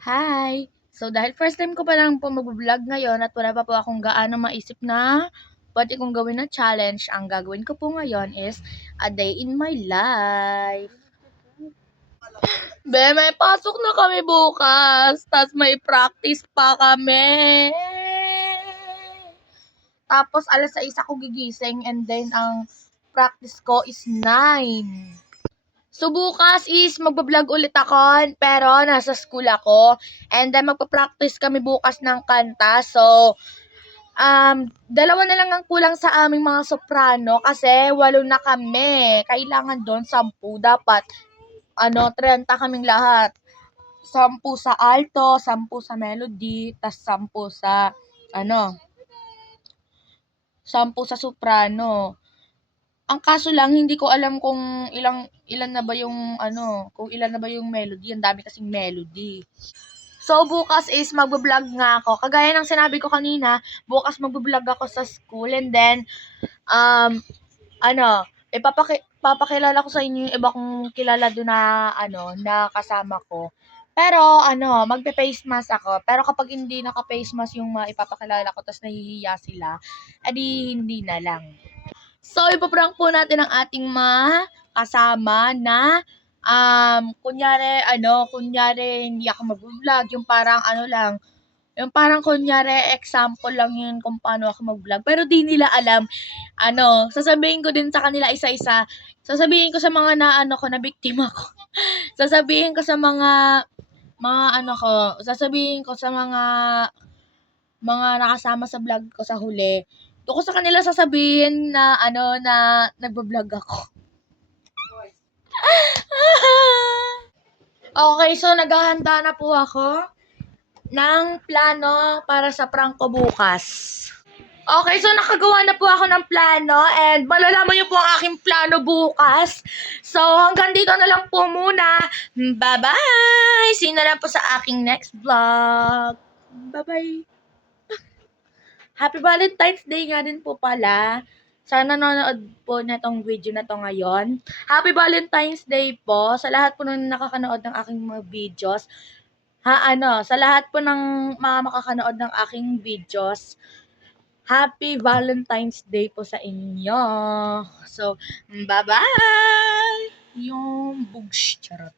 Hi! So, dahil first time ko pa lang po mag-vlog ngayon at wala pa po akong gaano maisip na pwede kong gawin na challenge, ang gagawin ko po ngayon is a day in my life. Be, may pasok na kami bukas, tas may practice pa kami. Tapos, alas 6 ako gigising and then ang practice ko is 9. So, bukas is magbablog ulit ako, pero nasa school ako. And then, magpa-practice kami bukas ng kanta. So, dalawa na lang ang kulang sa aming mga soprano kasi 8 na kami. Kailangan doon 10 dapat. 30 kaming lahat. 10 sa alto, 10 sa melody, tas 10 sa, 10 sa soprano. Ang kaso lang hindi ko alam kung ilan na ba yung kung ilan na ba yung melody, ang dami kasing melody. So bukas is magbo-vlog nga ako. Kagaya ng sinabi ko kanina, bukas magbo-vlog ako sa school and then um papakilala ko sa inyo yung iba kong kilala doon na na kasama ko. Pero magpe-face mask ako. Pero kapag hindi naka-face mask yung mga ipapakilala ko tas nahihiya sila, edi hindi na lang. So, ipaprank po natin ang ating mga kasama na kunyari hindi ako mag-vlog, yung parang lang, yung parang kunyari example lang yun kung paano ako mag-vlog. Pero di nila alam, sasabihin ko din sa kanila isa-isa, sasabihin ko sa mga na biktima ko. Sasabihin ko sa sasabihin ko sa mga nakasama sa vlog ko sa huli. Doon ko sa kanila sasabihin na na nagbo-vlog ako. Okay, so naghahanda na po ako ng plano para sa prank ko bukas. Okay, so nakagawa na po ako ng plano and malalaman niyo po ang aking plano bukas. So hanggang dito na lang po muna. Bye-bye! See you na lang po sa aking next vlog. Bye-bye! Happy Valentine's Day nga din po pala. Sana nanonood po na tong video na to ngayon. Happy Valentine's Day po sa lahat po ng nakakanood ng aking mga videos. Sa lahat po ng mga makakanood ng aking videos. Happy Valentine's Day po sa inyo. So, bye-bye! Yung bugs, charot.